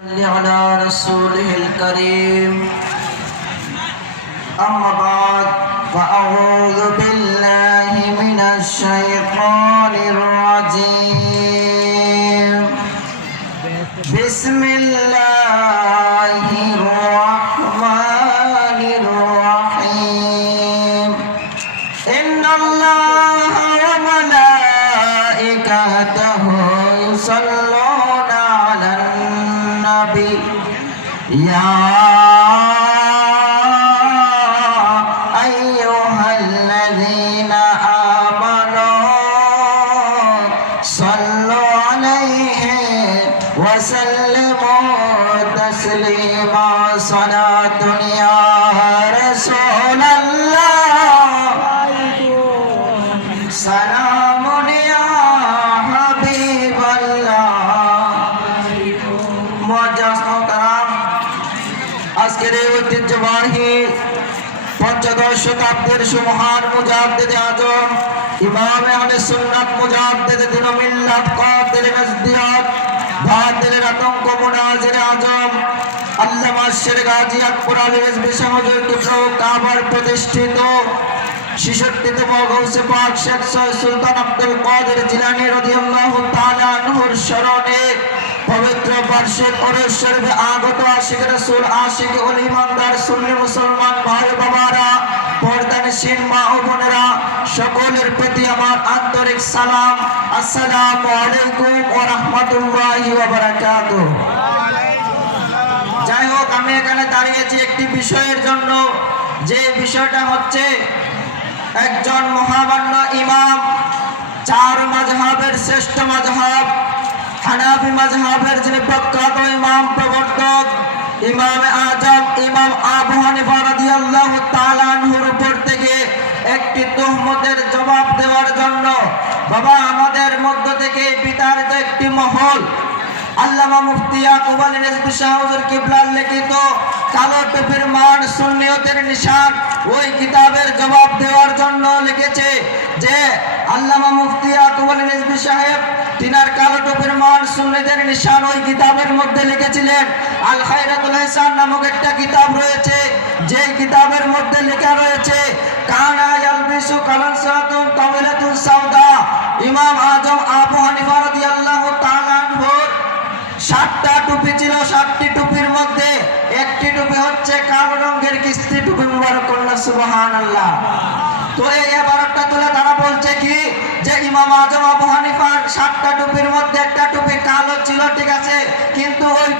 على رسوله الكريم أما بعد فأعوذ بالله من الشيطان الرجيم بسم الله الرحمن الرحيم إن الله وملائكته يصلون على النبي يا أيها الذين آمنوا صلوا عليه وسلموا تسليما صلاة يا رسول الله سلام يا حبيب الله মুআজ্জাজ মোহতারাম, আজকের এই ঐতিহ্যবাহী পঞ্চদশ শতাব্দীর সুমহান মুজাদ্দিদে আজম ইমামে আহলে সুন্নাত মুজাদ্দিদে দ্বীন মিল্লাত কাদির নজদিয়াত বাতিলের আতঙ্ক মুনাজিরে আজম আল্লামা শের গাজী আকবর আলী রিজভী শাহ হুজুর কিবলা কাবার প্রতিষ্ঠিত 66তম গৌসে পাক শেখ সৈয়দ সুলতান আব্দুল কাদের জিলানী রাদিয়াল্লাহু তাআলা আনহুর শরণে পবিত্র বার্ষিক ওরস শরীফে আগত আশিক রাসূল আশিক ওল ইমানদার সুন্নি মুসলমান ভাই বাবারা, পর্দানশীন মা ও বোনেরা, সকলের প্রতি আমার আন্তরিক সালাম। আসসালামু আলাইকুম ওয়া রাহমাতুল্লাহি ওয়া বারাকাতুহু। যাই হোক, আমি এখানে দাঁড়িয়েছি একটি বিষয়ের জন্য, যে বিষয়টা হচ্ছে একজন মহামান্য ইমাম, চার মাযহাবের শ্রেষ্ঠ মাযহাব হানাফি মাযহাবের যিনি প্রখ্যাত ইমাম প্রবর্তক ইমামে আজম ইমাম আবু হানিফা রাদিয়াল্লাহু তাআলা আনহুর উপর থেকে একটি তুহমতের জবাব দেওয়ার জন্য বাবা আমাদের মধ্য থেকে বিতাড়িত একটি মহল আল্লামা মুফতি ইয়াকুব আলী রিজভী শাহ হুজুর কিবলার লিখিত কালো টুপির মান সুন্নিয়তের নিশান ওই কিতাবের জবাব দেওয়ার জন্য লিখেছে যে আল্লামা মুফতি ইয়াকুব আলী রিজভী সাহেব তিনার কালো টুপির মান সুন্নিদের নিশান ওই কিতাবের মধ্যে লিখেছিলেন। আল খায়রাতুল ইহসান নামক একটা কিতাব রয়েছে, যে কিতাবের মধ্যে লেখা রয়েছে কানা ইয়ালবিসু কালাসাতুন তাওয়াইলাতুন সাউদা। ইমাম আজম আবু হানিফা রাদিয়াল্লাহু তাআলা আনহুর 7টা টুপি ছিল, 7টি টুপির মধ্যে একটি টুপি হচ্ছে কালো রঙের কিস্তি টুপি। মুবারক কন্যা সুবহানাল্লাহ। তো এই ইবারতটা তুলে তারা বলছে কি যে ইমাম আজম আবু হানিফার 7টা টুপির মধ্যে একটা টুপি কালো ছিল, ঠিক আছে, কিন্তু ওই